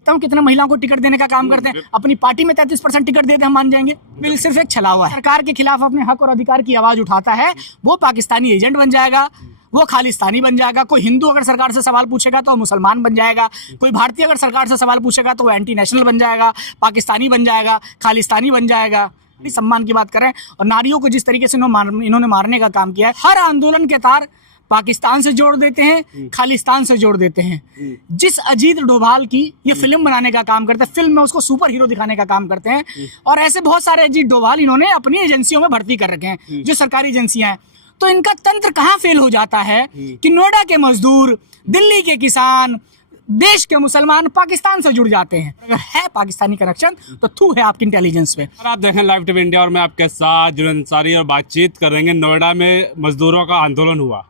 देखता हूँ कितना महिलाओं को टिकट देने का काम करते हैं। अपनी पार्टी में 33% टिकट देते हम मान जाएंगे। बिल सिर्फ एक छला हुआ है। सरकार के खिलाफ अपने हक और अधिकार की आवाज उठाता है, वो पाकिस्तानी एजेंट बन जाएगा, वो खालिस्तानी बन जाएगा। कोई हिंदू अगर सरकार से सवाल पूछेगा तो मुसलमान बन जाएगा, कोई भारतीय अगर सरकार से सवाल पूछेगा तो वो एंटी नेशनल बन जाएगा, पाकिस्तानी बन जाएगा, खालिस्तानी बन जाएगा। सम्मान की बात करें और नारियों को जिस तरीके से इन्होंने मारने का काम किया है, हर आंदोलन के तार पाकिस्तान से जोड़ देते हैं, खालिस्तान से जोड़ देते हैं। जिस अजीत डोभाल की ये फिल्म बनाने का काम करते हैं, फिल्म में उसको सुपर हीरो दिखाने का काम करते हैं, और ऐसे बहुत सारे अजीत डोभाल इन्होंने अपनी एजेंसियों में भर्ती कर रखे हैं, जो सरकारी एजेंसियां हैं। तो इनका तंत्र कहाँ फेल हो जाता है कि नोएडा के मजदूर, दिल्ली के किसान, देश के मुसलमान पाकिस्तान से जुड़ जाते हैं। अगर है पाकिस्तानी कनेक्शन तो थू है आपकी इंटेलिजेंस पे। आप देखें लाइव टीवी इंडिया और मैं आपके साथ जुनैद अंसारी और बातचीत करेंगे। नोएडा में मजदूरों का आंदोलन हुआ,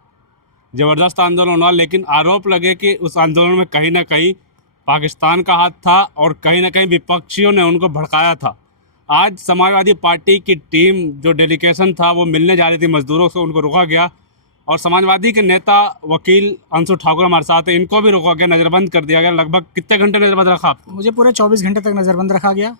जबरदस्त आंदोलन हुआ, लेकिन आरोप लगे कि उस आंदोलन में कहीं ना कहीं पाकिस्तान का हाथ था और कहीं ना कहीं विपक्षियों ने उनको भड़काया था। आज समाजवादी पार्टी की टीम जो डेलीगेशन था वो मिलने जा रही थी मजदूरों से, उनको रोका गया और समाजवादी के नेता वकील अंशु ठाकुर हमारे साथ है, इनको भी रोका गया, नज़रबंद कर दिया गया। लगभग कितने घंटे नज़रबंद रखा आपको? मुझे पूरे 24 घंटे तक नज़रबंद रखा गया।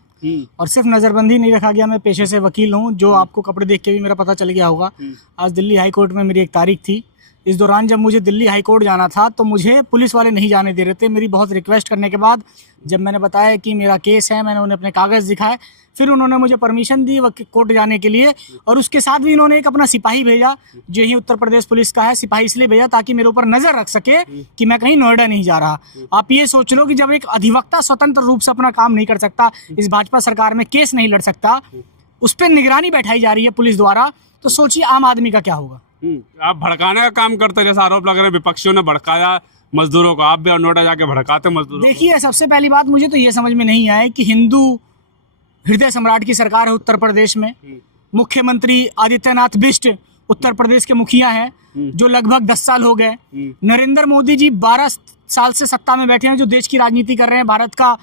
और सिर्फ नज़रबंदी नहीं रखा गया, मैं पेशे से वकील हूँ, जो आपको कपड़े देख के भी मेरा पता चल गया होगा। आज दिल्ली हाई कोर्ट में मेरी एक तारीख थी। इस दौरान जब मुझे दिल्ली हाई कोर्ट जाना था तो मुझे पुलिस वाले नहीं जाने दे रहे थे। मेरी बहुत रिक्वेस्ट करने के बाद जब मैंने बताया कि मेरा केस है, मैंने उन्हें अपने कागज़ दिखाए, फिर उन्होंने मुझे परमिशन दी कोर्ट जाने के लिए। और उसके साथ भी इन्होंने एक अपना सिपाही भेजा, जो यही उत्तर प्रदेश पुलिस का है। सिपाही इसलिए भेजा ताकि मेरे ऊपर नज़र रख सके कि मैं कहीं नोएडा नहीं जा रहा। आप ये सोच लो कि जब एक अधिवक्ता स्वतंत्र रूप से अपना काम नहीं कर सकता, इस भाजपा सरकार में केस नहीं लड़ सकता, उस पर निगरानी बैठाई जा रही है पुलिस द्वारा, तो सोचिए आम आदमी का क्या होगा। आप भड़काने का काम करते, जैसा आरोप लग रहे हैं विपक्षियों ने भड़काया मजदूरों को, आप भी नोएडा जाके भड़काते मजदूरों। देखिए, सबसे पहली बात मुझे तो ये समझ में नहीं आया कि हिंदू हृदय सम्राट की सरकार है उत्तर प्रदेश में, मुख्यमंत्री आदित्यनाथ बिष्ट उत्तर प्रदेश के मुखिया हैं, जो लगभग 10 साल हो गए। नरेंद्र मोदी जी 12 साल से सत्ता में बैठे हैं, जो देश की राजनीति कर रहे हैं, भारत का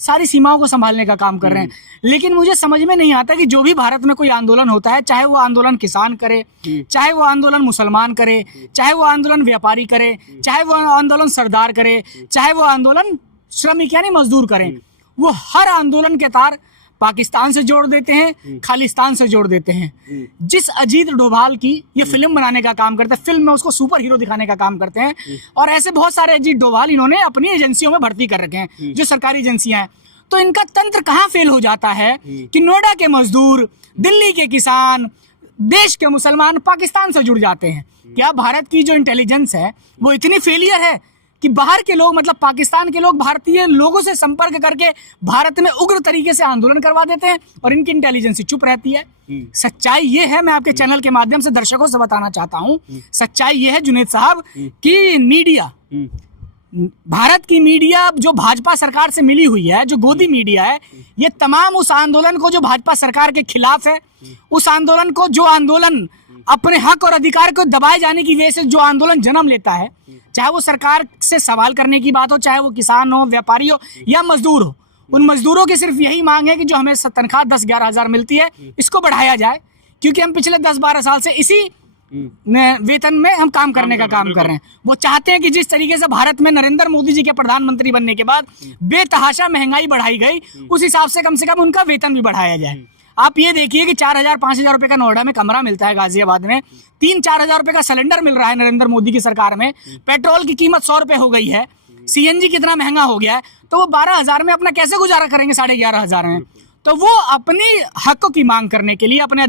सारी सीमाओं को संभालने का काम कर रहे हैं। लेकिन मुझे समझ में नहीं आता कि जो भी भारत में कोई आंदोलन होता है, चाहे वो आंदोलन किसान करे, चाहे वो आंदोलन मुसलमान करे, चाहे वो आंदोलन व्यापारी करे, चाहे वो आंदोलन सरदार करे, चाहे वो आंदोलन श्रमिक यानी मजदूर करें, वो हर आंदोलन के तार पाकिस्तान से जोड़ देते हैं, खालिस्तान से जोड़ देते हैं। जिस अजीत डोभाल की ये फिल्म बनाने का काम करते हैं, फिल्म में उसको सुपर हीरो दिखाने का काम करते हैं, और ऐसे बहुत सारे अजीत डोभाल इन्होंने अपनी एजेंसियों में भर्ती कर रखे हैं, जो सरकारी एजेंसियां हैं। तो इनका तंत्र कहाँ फेल हो जाता है कि नोएडा के मजदूर, दिल्ली के किसान, देश के मुसलमान पाकिस्तान से जुड़ जाते हैं। क्या भारत की जो इंटेलिजेंस है वो इतनी फेलियर है कि बाहर के लोग, मतलब पाकिस्तान के लोग, भारतीय लोगों से संपर्क करके भारत में उग्र तरीके से आंदोलन करवा देते हैं और इनकी इंटेलिजेंस चुप रहती है? सच्चाई ये है, मैं आपके चैनल के माध्यम से दर्शकों से बताना चाहता हूँ, सच्चाई ये है जुनैद साहब कि मीडिया, भारत की मीडिया जो भाजपा सरकार से मिली हुई है, जो गोदी मीडिया है, ये तमाम उस आंदोलन को जो भाजपा सरकार के खिलाफ है, उस आंदोलन को, जो आंदोलन अपने हक और अधिकार को दबाए जाने की वजह से जो आंदोलन जन्म लेता है, चाहे वो सरकार से सवाल करने की बात हो, चाहे वो किसान हो, व्यापारी हो या मजदूर हो, उन मजदूरों की सिर्फ यही मांग है कि जो हमें तनख्वाह 10-11 हज़ार मिलती है, इसको बढ़ाया जाए, क्योंकि हम पिछले 10-12 साल से इसी वेतन में हम काम करने का काम कर रहे हैं। वो चाहते हैं कि जिस तरीके से भारत में नरेंद्र मोदी जी के प्रधानमंत्री बनने के बाद बेतहाशा महंगाई बढ़ाई गई, उस हिसाब से कम उनका वेतन भी बढ़ाया जाए। आप ये देखिए कि 4,000-5,000 रुपए का नोएडा में कमरा मिलता है, गाजियाबाद में 3-4 हज़ार रुपए का सिलेंडर मिल रहा है नरेंद्र मोदी की सरकार में, पेट्रोल की कीमत 100 रुपए हो गई है, सीएनजी कितना महंगा हो गया है, तो वो 12,000 में अपना कैसे गुजारा करेंगे 11,500 में? तो वो अपनी हकों की मांग करने के लिए, अपने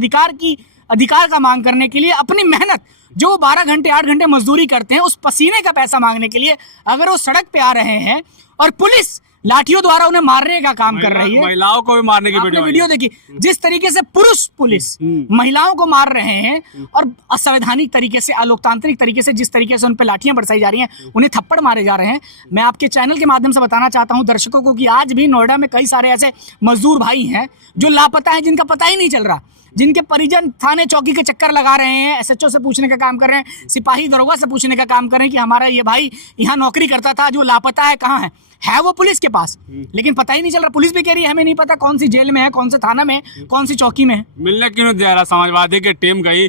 अधिकार का मांग करने के लिए, अपनी मेहनत जो 12 घंटे 8 घंटे मजदूरी करते हैं, उस पसीने का पैसा मांगने के लिए अगर वो सड़क पे आ रहे हैं और पुलिस लाठियों द्वारा उन्हें मारने का काम कर रही है, महिलाओं को भी मारने की वीडियो देखी, जिस तरीके से पुरुष पुलिस महिलाओं को मार रहे हैं और असंवैधानिक तरीके से, अलोकतांत्रिक तरीके से, जिस तरीके से उन पर लाठियां बरसाई जा रही हैं, उन्हें थप्पड़ मारे जा रहे हैं। मैं आपके चैनल के माध्यम से बताना चाहता हूं दर्शकों को कि आज भी नोएडा में कई सारे ऐसे मजदूर भाई हैं जो लापता हैं, जिनका पता ही नहीं चल रहा, जिनके परिजन थाने चौकी के चक्कर लगा रहे हैं, एसएचओ से पूछने का काम कर रहे हैं, सिपाही दरोगा से पूछने का काम कर रहे हैं कि हमारा ये भाई यहाँ नौकरी करता था, जो लापता है, कहाँ है वो पुलिस के पास, लेकिन पता ही नहीं चल रहा। पुलिस भी कह रही है हमें नहीं पता कौन सी जेल में है, कौन से थाना में, कौन सी चौकी में है। मिलने क्यों नहीं जा रहा? समाजवादी की टीम गई,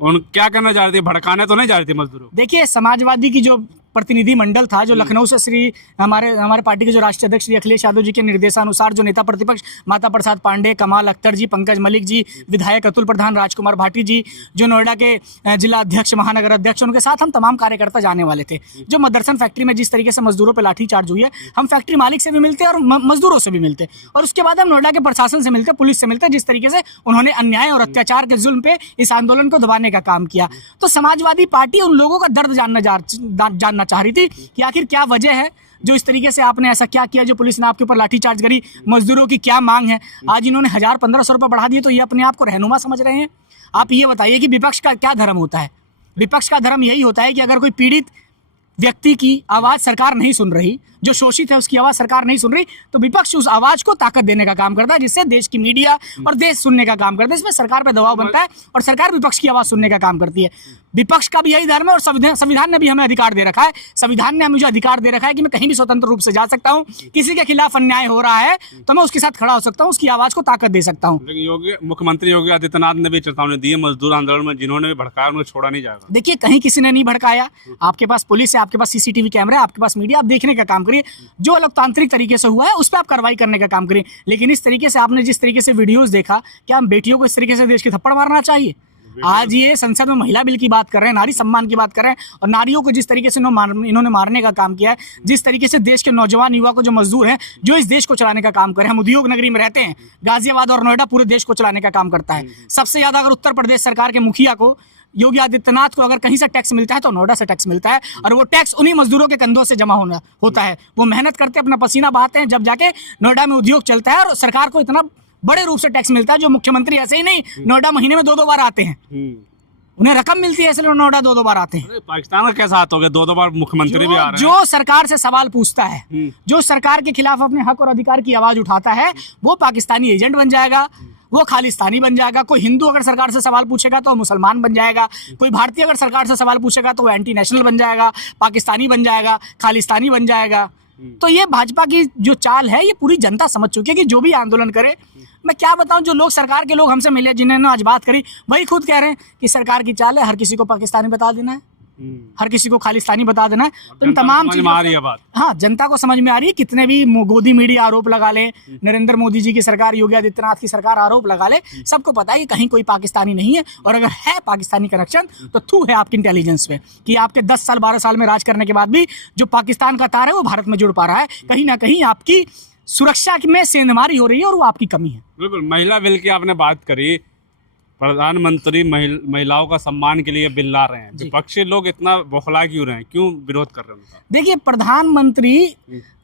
उन क्या करना चाह रही थी? भड़काने तो नहीं जा रही थी मजदूरों? देखिए, समाजवादी की जो प्रतिनिधि मंडल था जो लखनऊ से श्री हमारे पार्टी के जो राष्ट्रीय अध्यक्ष श्री अखिलेश यादव जी के निर्देशानुसार जो नेता प्रतिपक्ष माता प्रसाद पांडे, कमाल अख्तर जी, पंकज मलिक जी, विधायक अतुल प्रधान, राजकुमार भाटी जी, जो नोएडा के जिला अध्यक्ष, महानगर अध्यक्ष, उनके साथ हम तमाम कार्यकर्ता जाने वाले थे। जो मदरसन फैक्ट्री में जिस तरीके से मजदूरों पर लाठीचार्ज हुई है, हम फैक्ट्री मालिक से भी मिलते और मजदूरों से भी मिलते, और उसके बाद हम नोएडा के प्रशासन से मिलते, पुलिस से मिलते, जिस तरीके से उन्होंने अन्याय और अत्याचार के जुल्म पे इस आंदोलन को दबाने का काम किया। तो समाजवादी पार्टी उन लोगों का दर्द जानना चाह रही थी कि आखिर क्या वजह है जो इस तरीके से आपने ऐसा क्या किया, जो पुलिस ने आपके ऊपर लाठीचार्ज करी, मजदूरों की क्या मांग है। आज इन्होंने 1000-1500 रुपये बढ़ा दिए तो ये अपने आप को रहनुमा समझ रहे हैं। आप ये बताइए कि विपक्ष का क्या धर्म होता है? विपक्ष का धर्म यही होता है कि अगर कोई पीड़ित व्यक्ति की आवाज़ सरकार नहीं सुन रही, जो शोषित है उसकी आवाज़ सरकार नहीं सुन रही, तो विपक्ष उस आवाज़ को ताकत देने का काम करता है, जिससे देश की मीडिया और देश सुनने का काम करता है। इसमें सरकार पर दबाव बनता है और सरकार विपक्ष की आवाज़ सुनने का काम करती है। विपक्ष का भी यही धर्म है और संविधान ने भी हमें अधिकार दे रखा है। संविधान ने मुझे अधिकार दे रखा है कि मैं कहीं भी स्वतंत्र रूप से जा सकता हूँ, किसी के खिलाफ अन्याय हो रहा है तो मैं उसके साथ खड़ा हो सकता हूँ, उसकी आवाज़ को ताकत दे सकता हूँ। मुख्यमंत्री योगी आदित्यनाथ ने भी चेतावनी दी है मजदूर आंदोलन में, जिन्होंने भी भड़काया उन्हें छोड़ा नहीं जाएगा। देखिए, कहीं किसी ने नहीं भड़काया। आपके पास पुलिस है, आपके पास सीसीटीवी कैमरा है, आपके पास मीडिया, आप देखने का काम करिए। जो लोकतांत्रिक तरीके से हुआ है उस पर आप कार्रवाई करने का काम करिए। लेकिन इस तरीके से आपने जिस तरीके से वीडियोस देखा, क्या हम बेटियों को इस तरीके से देश के थप्पड़ मारना चाहिए? आज ये संसद में महिला बिल की बात कर रहे हैं, नारी सम्मान की बात कर रहे हैं, और नारियों को जिस तरीके से इन्होंने मारने का काम किया है, जिस तरीके से देश के नौजवान युवा को, जो मजदूर हैं, जो इस देश को चलाने का काम कर रहे हैं, हम उद्योग नगरी में रहते हैं, गाजियाबाद और नोएडा पूरे देश को चलाने का काम करता है। सबसे ज्यादा अगर उत्तर प्रदेश सरकार के मुखिया को, योगी आदित्यनाथ को अगर कहीं से टैक्स मिलता है तो नोएडा से टैक्स मिलता है, और वो टैक्स उन्हीं मजदूरों के कंधों से जमा होता है। वो मेहनत करते, अपना पसीना बहाते हैं, जब जाके नोएडा में उद्योग चलता है, और सरकार को इतना बड़े रूप से टैक्स मिलता है। जो मुख्यमंत्री ऐसे ही नहीं नोएडा महीने में 2-2 बार आते हैं, उन्हें रकम मिलती है, इसलिए नोएडा 2-2 बार आते हैं। पाकिस्तान का कैसा हाथ हो गया, 2-2 बार मुख्यमंत्री भी आ रहे हैं। जो सरकार से सवाल पूछता है, जो सरकार के खिलाफ अपने हक और अधिकार की आवाज उठाता है, वो पाकिस्तानी एजेंट बन जाएगा, वो खालिस्तानी बन जाएगा। कोई हिंदू अगर सरकार से सवाल पूछेगा तो मुसलमान बन जाएगा, कोई भारतीय अगर सरकार से सवाल पूछेगा तो वो एंटी नेशनल बन जाएगा, पाकिस्तानी बन जाएगा, खालिस्तानी बन जाएगा। तो ये भाजपा की जो चाल है, ये पूरी जनता समझ चुकी है कि जो भी आंदोलन करे, मैं क्या बताऊं, जो लोग सरकार के लोग हमसे मिले, जिन्होंने आज बात करी, वही खुद कह रहे हैं कि सरकार की चाल है हर किसी को पाकिस्तानी बता देना है, हर किसी को खालिस्तानी बता देना है। तो इन तमाम चीजों आ रही है बात, हाँ, जनता को समझ में आ रही है। कितने भी गोदी मीडिया आरोप लगा ले, नरेंद्र मोदी जी की सरकार, योगी आदित्यनाथ की सरकार आरोप लगा ले, सबको पता है कि कहीं कोई पाकिस्तानी नहीं है। और अगर है पाकिस्तानी कनेक्शन तो थू है आपकी इंटेलिजेंस पे कि आपके 10 साल 12 साल में राज करने के बाद भी जो पाकिस्तान का तार है वो भारत में जुड़ पा रहा है। कहीं ना कहीं आपकी सुरक्षा में सेंधमारी हो रही है और वो आपकी कमी है। बिल्कुल। महिला बिल की आपने बात करी, प्रधानमंत्री महिलाओं का सम्मान के लिए बिल ला रहे हैं, विपक्षी लोग इतना बौखला क्यों रहे हैं, क्यों विरोध कर रहे हैं? देखिए, प्रधानमंत्री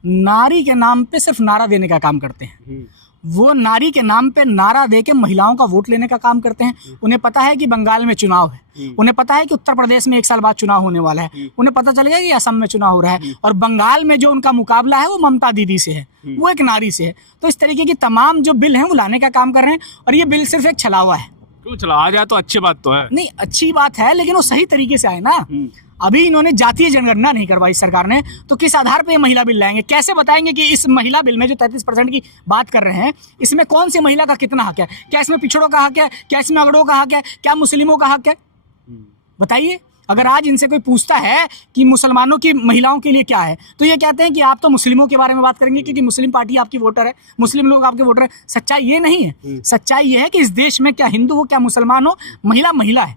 नारी के नाम पे सिर्फ नारा देने का काम करते हैं। वो नारी के नाम पे नारा दे के महिलाओं का वोट लेने का काम करते हैं। उन्हें पता है कि बंगाल में चुनाव है, उन्हें पता है कि उत्तर प्रदेश में 1 साल बाद चुनाव होने वाला है, उन्हें पता चल गया कि असम में चुनाव हो रहा है, और बंगाल में जो उनका मुकाबला है वो ममता दीदी से है, वो एक नारी से है। तो इस तरीके की तमाम जो बिल हैं वो लाने का काम कर रहे हैं, और ये बिल सिर्फ एक छलावा है। क्यों चला आ जाए तो अच्छी बात तो है। नहीं, अच्छी बात है, लेकिन वो सही तरीके से आए ना। अभी इन्होंने जातीय जनगणना नहीं करवाई सरकार ने, तो किस आधार पे ये महिला बिल लाएंगे? कैसे बताएंगे कि इस महिला बिल में जो 33% की बात कर रहे हैं, इसमें कौन सी महिला का कितना हक है? क्या इसमें पिछड़ों का हक है? क्या इसमें अगड़ों का हक है? क्या मुस्लिमों का हक है? बताइए। अगर आज इनसे कोई पूछता है कि मुसलमानों की महिलाओं के लिए क्या है, तो ये कहते हैं कि आप तो मुस्लिमों के बारे में बात करेंगे क्योंकि मुस्लिम पार्टी आपकी वोटर है, मुस्लिम लोग आपके वोटर है। सच्चाई ये नहीं है। सच्चाई ये है कि इस देश में क्या हिंदू हो, क्या मुसलमान हो, महिला महिला है।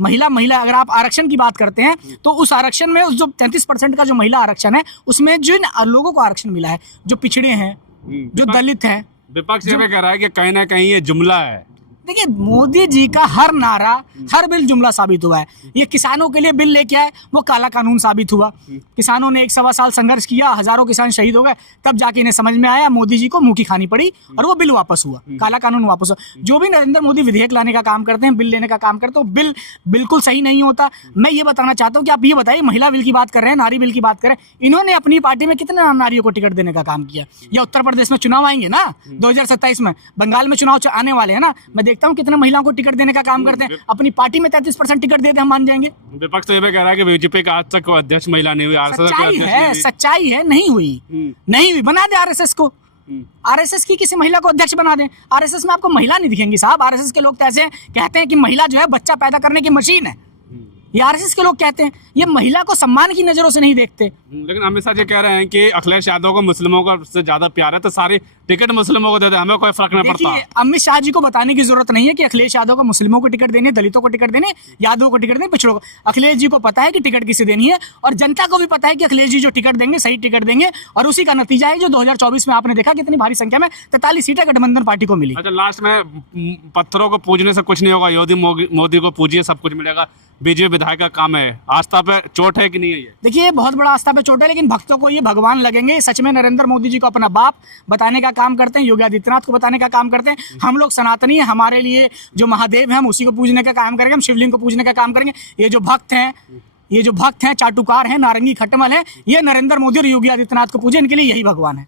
महिला अगर आप आरक्षण की बात करते हैं तो उस आरक्षण में उस जो 33% का जो महिला आरक्षण है, उसमें जिन लोगों को आरक्षण मिला है, जो पिछड़े हैं, जो दलित हैं, विपक्ष ये कह रहा है कि कहीं ना कहीं ये जुमला है। देखिए, मोदी जी का हर नारा, हर बिल जुमला साबित हुआ है। ये किसानों के लिए बिल लेके आए, वो काला कानून साबित हुआ। किसानों ने 1-1.25 साल संघर्ष किया, हजारों किसान शहीद हो गए, तब जाके इन्हें समझ में आया, मोदी जी को मुंह की खानी पड़ी और वो बिल वापस हुआ, काला कानून वापस हुआ। जो भी नरेंद्र मोदी विधेयक लाने का काम करते हैं, बिल लेने का काम करते हैं, बिल बिल्कुल सही नहीं होता। मैं ये बताना चाहता हूँ कि आप ये बताइए, महिला बिल की बात कर रहे हैं, नारी बिल की बात कर रहे हैं, इन्होंने अपनी पार्टी में कितने नारियों को टिकट देने का काम किया? या उत्तर प्रदेश में चुनाव आएंगे ना 2027 में, बंगाल में चुनाव आने वाले हैं ना, मैं देखता हूँ कितने महिलाओं को टिकट देने का काम करते हैं। अपनी पार्टी में 33% टिकट देते हम मान जाएंगे। विपक्ष तो ये कह रहा है कि बीजेपी का आज तक अध्यक्ष महिला नहीं हुई। सच्चाई है, नहीं हुई। बना दे आरएसएस को, आरएसएस की किसी महिला को अध्यक्ष बना दें। आरएसएस में आपको महिला नहीं दिखेंगी साहब। आरएसएस के लोग तो ऐसे कहते हैं कि महिला जो है बच्चा पैदा करने की मशीन है। ये आरएसएस के लोग कहते हैं। ये महिला को सम्मान की नजरों से नहीं देखते। लेकिन अमित शाह जी कह रहे हैं कि अखिलेश यादव को मुस्लिमों का से ज्यादा प्यार है, तो सारी टिकट मुस्लिमों को दे दे, हमें कोई फर्क नहीं पड़ता। देखिए, अमित शाह जी को बताने की जरूरत नहीं है कि अखिलेश यादव को मुस्लिमों को टिकट देनी है, दलितों को टिकट देनी है, यादवों को टिकट देनी, पिछड़ों को। अखिलेश जी को पता है कि टिकट किसे देनी है, और जनता को भी पता है कि अखिलेश जी जो टिकट देंगे सही टिकट देंगे, और उसी का नतीजा है जो 2024 में आपने देखा कितनी भारी संख्या में 43 सीटें गठबंधन पार्टी को मिली। अच्छा, लास्ट में पत्थरों को पूजने से कुछ नहीं होगा, मोदी को पूजिए सब कुछ मिलेगा, बीजेपी विधायक का काम है। आस्था पे चोट है कि नहीं है ये? देखिए, बहुत बड़ा आस्था पे चोट है, लेकिन भक्तों को ये भगवान लगेंगे। सच में नरेंद्र मोदी जी को अपना बाप बताने का काम करते हैं, योगी आदित्यनाथ को बताने का काम करते हैं। हम लोग सनातनी है, हमारे लिए जो महादेव है हम उसी को पूजने का काम करेंगे, हम शिवलिंग को पूजने का काम करेंगे। ये जो भक्त हैं चाटुकार हैं, नारंगी खटमल है, ये नरेंद्र मोदी और योगी आदित्यनाथ को पूजे, इनके लिए यही भगवान है।